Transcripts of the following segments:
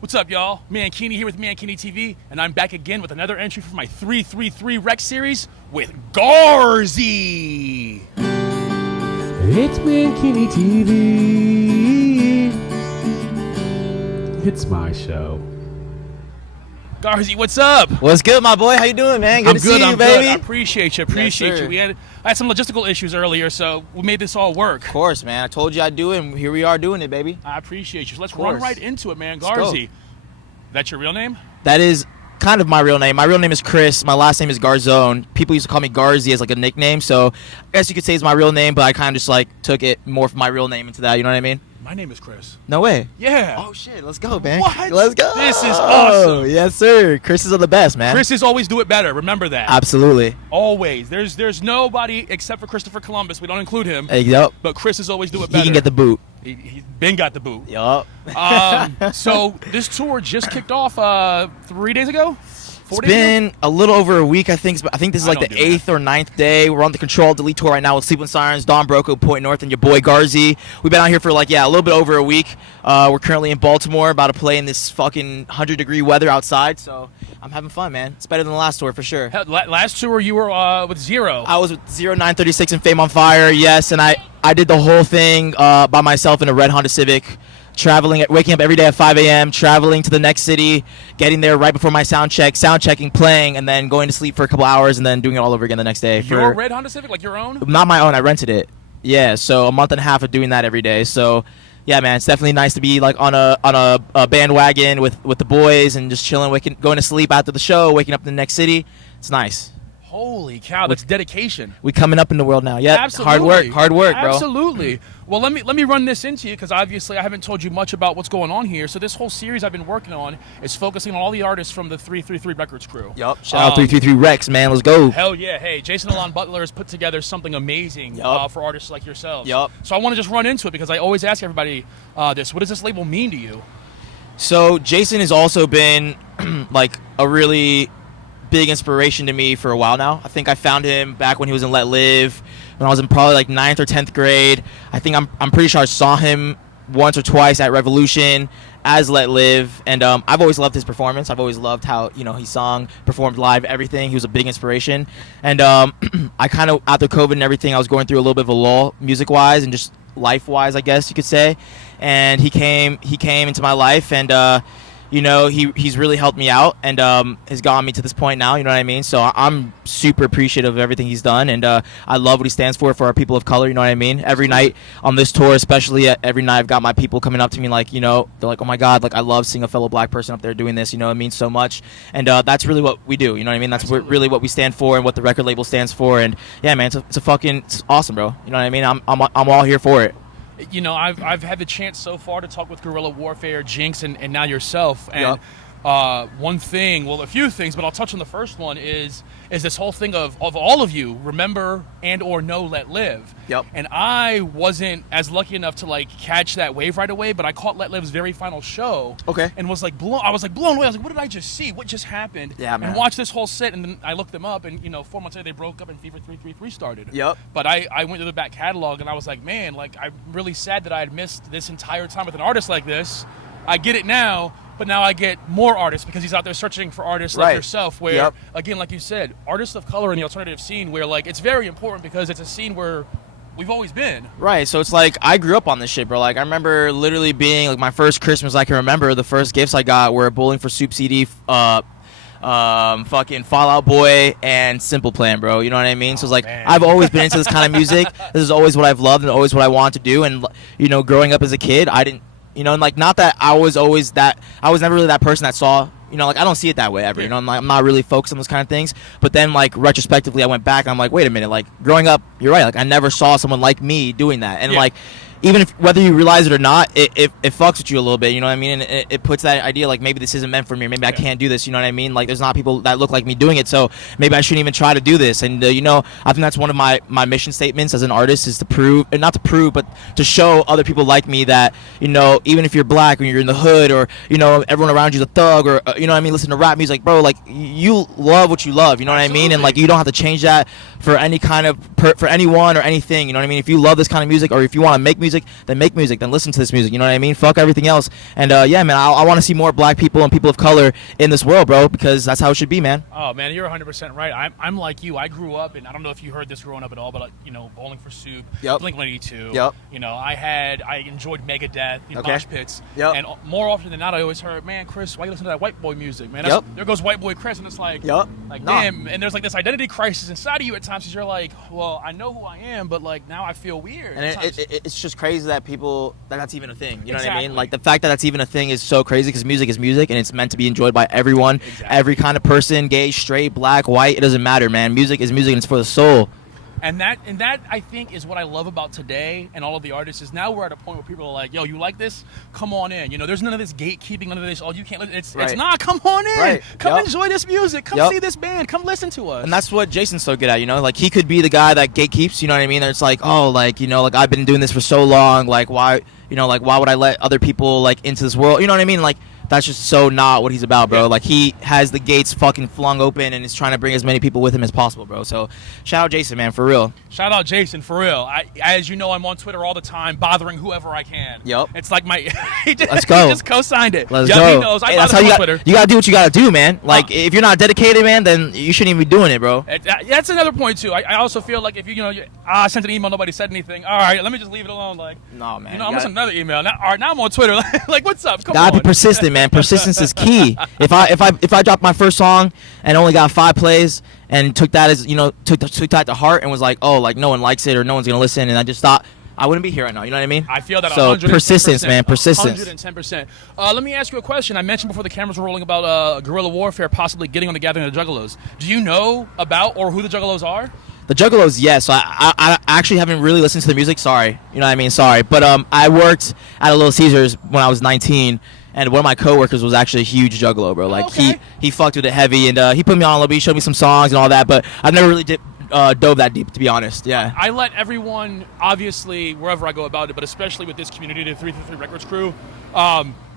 What's up, y'all? Mankini here with Mankini TV, and I'm back again with another entry for my 333 Rec series with Garzi. It's Mankini TV. It's my show. Garzi, what's up? What's good, my boy? How you doing, man? Good to see you, baby. I appreciate you. I had some logistical issues earlier, so we made this all work. Of course, man. I told you I'd do it, and here we are doing it, baby. I appreciate you. So let's run right into it, man. Garzi, that's your real name? That is kind of my real name. My real name is Chris. My last name is Garzone. People used to call me Garzi as like a nickname, so I guess you could say it's my real name, but I kind of just like took it more from my real name into that. You know what I mean? My name is Chris. No way. Yeah. Oh shit, let's go, man. What? Let's go. This is awesome. Yes, sir. Chris's are the best, man. Chris's always do it better. Remember that. Absolutely. Always. There's nobody except for Christopher Columbus. We don't include him. Hey, yup. But Chris is always do it better. He can get the boot. He's been got the boot. Yup. So this tour just kicked off 3 days ago? It's been a little over a week, I think. I think this is like the 8th or 9th day. We're on the Control Delete tour right now with Sleeping Sirens, Don Broco, Point North, and your boy Garzi. We've been out here for like, a little bit over a week. We're currently in Baltimore, about to play in this fucking 100-degree weather outside. So I'm having fun, man. It's better than the last tour for sure. Hell, last tour you were with Zero. I was with 0936 and Fame on Fire, yes. And I did the whole thing by myself in a red Honda Civic. Waking up every day at 5 a.m., traveling to the next city, getting there right before my sound checking, playing, and then going to sleep for a couple hours, and then doing it all over again the next day. Your red Honda Civic, like your own? Not my own. I rented it. Yeah, so a month and a half of doing that every day. So, yeah, man, it's definitely nice to be like on a bandwagon with the boys and just chilling, going to sleep after the show, waking up in the next city. It's nice. Holy cow, that's dedication. We coming up in the world now. Yeah, absolutely. Hard work, bro. Absolutely. Well, let me run this into you because obviously I haven't told you much about what's going on here. So this whole series I've been working on is focusing on all the artists from the 333 Records crew. Yup. Shout out 333 Rex, man. Let's go. Hell yeah. Hey, Jason Alon Butler has put together something amazing for artists like yourselves. Yup. So I want to just run into it because I always ask everybody this. What does this label mean to you? So Jason has also been like a really big inspiration to me for a while now. I think I found him back when he was in Let Live, when I was in probably like 9th or 10th grade. I think I'm pretty sure I saw him once or twice at Revolution as Let Live, and I've always loved his performance. I've always loved how he sung, performed live, everything. He was a big inspiration, and I kind of, after COVID and everything, I was going through a little bit of a lull music-wise and just life-wise, I guess you could say. And he came into my life, and he's really helped me out and has gotten me to this point now, you know what I mean? So I'm super appreciative of everything he's done, and I love what he stands for our people of color, you know what I mean? Every night on this tour, especially every night, I've got my people coming up to me like, they're like, oh my God, like I love seeing a fellow black person up there doing this, it means so much. And that's really what we do, you know what I mean? That's really what we stand for and what the record label stands for. And yeah, man, it's awesome, bro. You know what I mean? I'm all here for it. I've had the chance so far to talk with Guerrilla Warfare, Jinx, and now yourself. And a few things, but I'll touch on the first one is this whole thing of all of you remember and or know Let Live. Yep. And I wasn't as lucky enough to like catch that wave right away, but I caught Let Live's very final show. Okay. And was like blown away. I was like, what did I just see? What just happened? Yeah, man. And watched this whole set, and then I looked them up, and 4 months later they broke up and Fever 333 started. Yep. But I went to the back catalog, and I was like, man, like I'm really sad that I had missed this entire time with an artist like this. I get it now. But now I get more artists because he's out there searching for artists like yourself where, again, like you said, artists of color in the alternative scene where, like, it's very important because it's a scene where we've always been. Right, so it's like I grew up on this shit, bro. Like, I remember literally being, like, my first Christmas I can remember, the first gifts I got were Bowling for Soup CD, fucking Fall Out Boy, and Simple Plan, bro. You know what I mean? So it's like, man, I've always been into this kind of music. This is always what I've loved and always what I want to do. And, growing up as a kid, I didn't, and like, not that I was always that, I was never really that person that saw, like, I don't see it that way ever, I'm not really focused on those kind of things. But then, like, retrospectively, I went back and I'm like, wait a minute, like, growing up, you're right, like, I never saw someone like me doing that. And like, even if whether you realize it or not, it fucks with you a little bit, you know what I mean? And it puts that idea like maybe this isn't meant for me, or maybe I can't do this, you know what I mean? Like, there's not people that look like me doing it, so maybe I shouldn't even try to do this. And I think that's one of my mission statements as an artist is to prove, and not to prove, but to show other people like me that even if you're black or you're in the hood, or everyone around you's a thug, or listen to rap music, bro, like, you love what you love, you know what I mean? And like, you don't have to change that for any kind of for anyone or anything, you know what I mean? If you love this kind of music, or if you want to make music music, then make music, then listen to this music. You know what I mean? Fuck everything else. And yeah, man, I want to see more black people and people of color in this world, bro, because that's how it should be, man. Oh man, you're 100% right. I'm like you. I grew up, and I don't know if you heard this growing up at all, but you know, Bowling for Soup, Blink-182. Yep. You know, I enjoyed Megadeth, Mosh Pits. Yep. And more often than not, I always heard, man, Chris, why you listen to that white boy music, man? There goes white boy Chris, and it's like, damn. And there's like this identity crisis inside of you at times, because you're like, well, I know who I am, but like now I feel weird. And it's just crazy that that's even a thing. You know what I mean? Like the fact that that's even a thing is so crazy, because music is music, and it's meant to be enjoyed by everyone, every kind of person, gay, straight, black, white. It doesn't matter, man. Music is music, and it's for the soul. And that I think is what I love about today and all of the artists, is now we're at a point where people are like, yo, you like this? Come on in. You know, there's none of this gatekeeping, none of this, oh, you can't listen. It's not, come on in. Come enjoy this music. Come see this band. Come listen to us. And that's what Jason's so good at, you know? Like, he could be the guy that gatekeeps, you know what I mean? It's like, oh, like, you know, like, I've been doing this for so long. Like, why, you know, like, why would I let other people, like, into this world? You know what I mean? Like, that's just so not what he's about, bro. Like, he has the gates fucking flung open and is trying to bring as many people with him as possible, bro. So, shout out Jason, man, for real. Shout out Jason, for real. As you know, I'm on Twitter all the time, bothering whoever I can. Yep. It's like my... Let's go. He just co-signed it. Let's go. He knows. I bother him on Twitter. You got to do what you got to do, man. Like, if you're not dedicated, man, then you shouldn't even be doing it, bro. That's another point, too. I also feel like if I sent an email, nobody said anything. All right, let me just leave it alone. Like, no, man. You know, I'm going to send another email. Now I'm on Twitter. Like, what's up? Come on. Gotta be persistent, man. Persistence is key. If I dropped my first song and only got 5 plays and took that as, you know, took that to heart and was like, oh, like, no one likes it or no one's gonna listen, and I just thought, I wouldn't be here right now. You know what I mean? I feel that. So 110%, persistence, man, persistence. 110%. Let me ask you a question. I mentioned before the cameras were rolling about guerrilla warfare possibly getting on the Gathering of the Juggalos. Do you know about or who the Juggalos are? The Juggalos, yes. So I actually haven't really listened to the music. Sorry. You know what I mean? Sorry. But I worked at a Little Caesars when I was 19. And one of my coworkers was actually a huge Juggalo, bro. Like, he fucked with it heavy, and he put me on a little bit. He showed me some songs and all that, but I've never really dove that deep, to be honest. Yeah. I let everyone, obviously, wherever I go about it, but especially with this community, the 333 Records crew,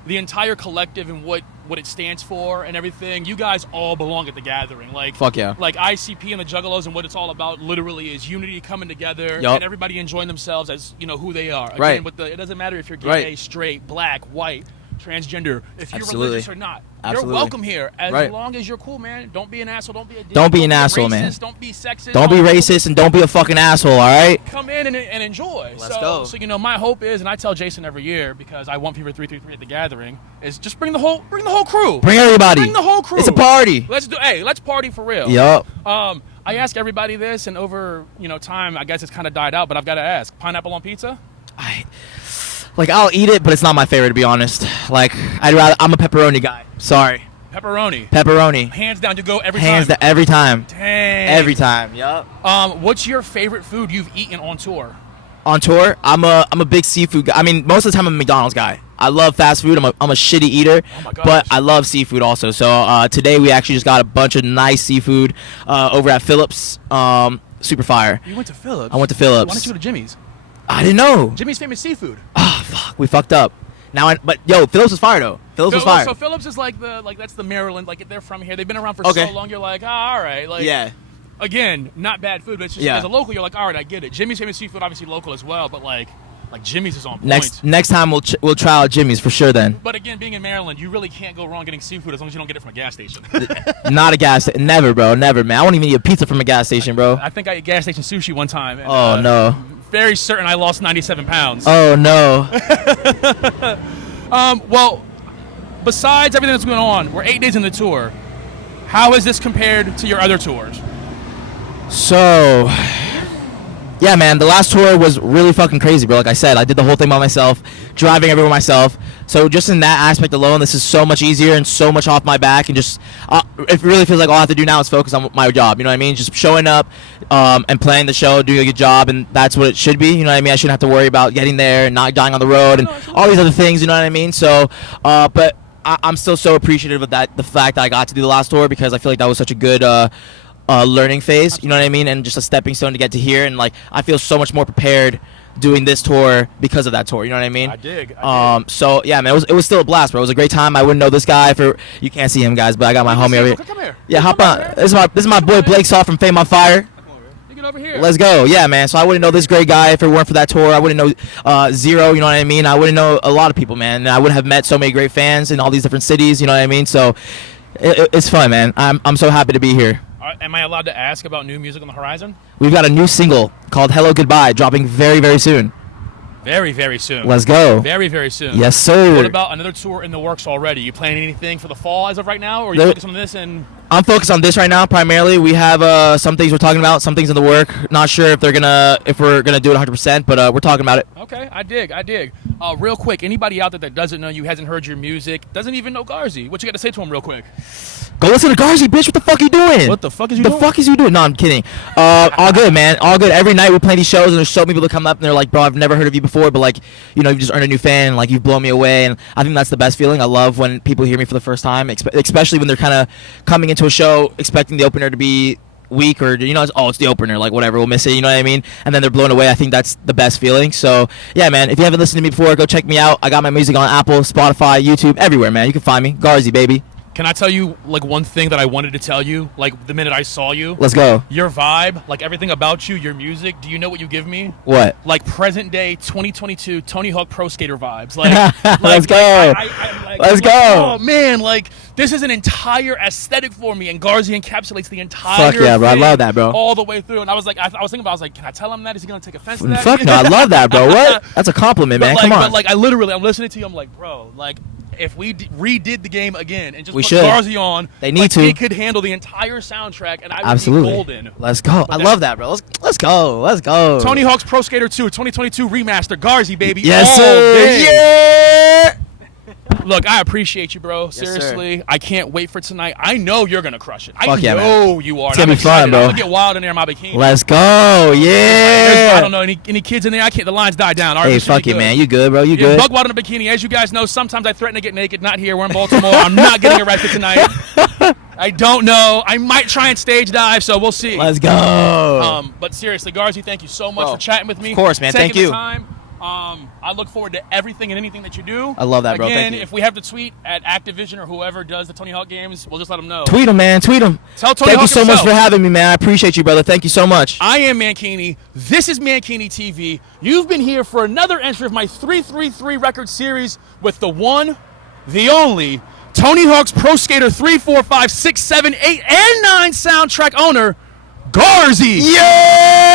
the entire collective and what it stands for and everything, you guys all belong at the Gathering. Like, fuck yeah. Like, ICP and the Juggalos and what it's all about literally is unity, coming together, and everybody enjoying themselves as, you know, who they are. Again, it doesn't matter if you're gay, straight, black, white, transgender, if you're religious or not. You're welcome here as long as you're cool, man. Don't be an asshole. Don't be a dick. Don't be an asshole, man. Don't be sexist. Don't be racist, and don't be a fucking asshole, all right? Come in and enjoy. Let's go. So, you know, my hope is, and I tell Jason every year, because I want people 333 at the Gathering, is just bring the whole crew. Bring everybody. Bring the whole crew. It's a party. Let's party for real. Yup. I ask everybody this, and over, you know, time, I guess it's kind of died out, but I've got to ask. Pineapple on pizza? Like, I'll eat it, but it's not my favorite, to be honest. Like, I'm a pepperoni guy. Sorry. Pepperoni. Hands down, you go every time. Hands down, every time. Dang. Every time, yup. What's your favorite food you've eaten on tour? On tour, I'm a big seafood guy. I mean, most of the time I'm a McDonald's guy. I love fast food. I'm a shitty eater, but I love seafood also. So today we actually just got a bunch of nice seafood over at Phillips. Super fire. You went to Phillips? I went to Phillips. Why didn't you go to Jimmy's? I didn't know. Jimmy's famous seafood. Oh, fuck. We fucked up. But yo, Phillips was fire though. Phillips was fire. So Phillips is like that's the Maryland. Like, they're from here. They've been around for so long. You're like, all right. Like, yeah. Again, not bad food, but it's just, as a local, you're like, all right, I get it. Jimmy's famous seafood, obviously local as well, but like Jimmy's is on point. Next time we'll try out Jimmy's for sure then. But again, being in Maryland, you really can't go wrong getting seafood as long as you don't get it from a gas station. Not a gas station. Never, bro. Never, man. I won't even eat a pizza from a gas station, bro. I think I ate gas station sushi one time. And, oh, no. Very certain I lost 97 pounds. Oh, no. Well, besides everything that's going on, we're 8 days in the tour. How has this compared to your other tours? So, yeah, man, the last tour was really fucking crazy, bro. Like I said, I did the whole thing by myself, driving everywhere myself. So just in that aspect alone, this is so much easier and so much off my back. And just, it really feels like all I have to do now is focus on my job. You know what I mean? Just showing up and playing the show, doing a good job, and that's what it should be. You know what I mean? I shouldn't have to worry about getting there and not dying on the road and all these other things. You know what I mean? So, but I'm still so appreciative of the fact that I got to do the last tour, because I feel like that was such a good learning phase, you know what I mean, and just a stepping stone to get to here. And like, I feel so much more prepared doing this tour because of that tour, you know what I mean? I dig. So yeah, man, it was still a blast, bro. It was a great time. I wouldn't know this guy you can't see him, guys, but I got my homie over here. Come here. Yeah, hop on. This is my boy Blake Saw from Fame on Fire. even over here. Let's go. Yeah, man. So I wouldn't know this great guy if it weren't for that tour. I wouldn't know Zero, you know what I mean? I wouldn't know a lot of people, man. And I wouldn't have met so many great fans in all these different cities, you know what I mean? So it's fun, man. I'm so happy to be here. Am I allowed to ask about new music on the horizon? We've got a new single called Hello Goodbye dropping very, very soon. Very, very soon. Let's go. Very, very soon. Yes, sir. What about another tour in the works already? You planning anything for the fall as of right now, or are you focused on this? And I'm focused on this right now primarily. We have some things we're talking about, some things in the work. Not sure if we're gonna do it 100%, but we're talking about it. Okay, I dig. Real quick, anybody out there that doesn't know you, hasn't heard your music, doesn't even know Garzi, what you got to say to him real quick? Go listen to Garzi, bitch. What the fuck are you doing? What the fuck is you doing? The fuck is you doing? No, I'm kidding. All good, man. All good. Every night we play these shows, and there's so many people that come up, and they're like, bro, I've never heard of you before, but like, you know, you've just earned a new fan, and like, you've blown me away, and I think that's the best feeling. I love when people hear me for the first time, especially when they're kind of coming into a show expecting the opener to be weak, or you know, it's the opener, like whatever, we'll miss it, you know what I mean? And then they're blown away. I think that's the best feeling. So yeah, man, if you haven't listened to me before, go check me out. I got my music on Apple, Spotify, YouTube, everywhere, man. You can find me, Garzi, baby. Can I tell you, like, one thing that I wanted to tell you, like, the minute I saw you? Let's go. Your vibe, like, everything about you, your music, do you know what you give me? What? Like, present-day 2022 Tony Hawk Pro Skater vibes. Like, Let's go. Let's go. Oh, man, like, this is an entire aesthetic for me, and Garzi encapsulates the entire Fuck yeah, bro. I love that, bro. All the way through. And I was like, I was thinking about, can I tell him that? Is he going to take offense to that? Fuck no, I love that, bro. What? That's a compliment, man. Come on. But, like, I'm listening to you, I'm like, bro, like, if we redid the game again and just put should. Garzi on, they need to. He could handle the entire soundtrack, and I would be golden. Let's go. I love that, bro. Let's go. Let's go. Tony Hawk's Pro Skater 2, 2022 remaster, Garzi, baby. Yes, sir. Yeah. Look, I appreciate you, bro. Yes, Seriously, sir. I can't wait for tonight. I know you're gonna crush it. Fuck yeah, know man. you are. It's gonna be fun, bro. I'm gonna get wild in there in my bikini. Let's go. Yeah. I don't know any kids in there. I can't. The lines died down. Hey, fuck it, man. You good, bro? You good? Bug wild in a bikini. As you guys know, sometimes I threaten to get naked. Not here. We're in Baltimore. I'm not getting arrested tonight. I don't know. I might try and stage dive, so we'll see. Let's go. But seriously, Garzi, thank you so much for chatting with me. Of course, man. Thank you. Time. I look forward to everything and anything that you do. I love that, bro. Again, Thank you. if we have to tweet at Activision or whoever does the Tony Hawk games, we'll just let them know. Tweet him, man. Tweet him. Tell Tony Thank Hawk you so himself. much for having me, man. I appreciate you, brother. Thank you so much. I am Mankini. This is Mankini TV. You've been here for another entry of my 333 record series with the one, the only, Tony Hawk's Pro Skater 3, 4, 5, 6, 7, 8, and 9 soundtrack owner, Garzi. Yeah!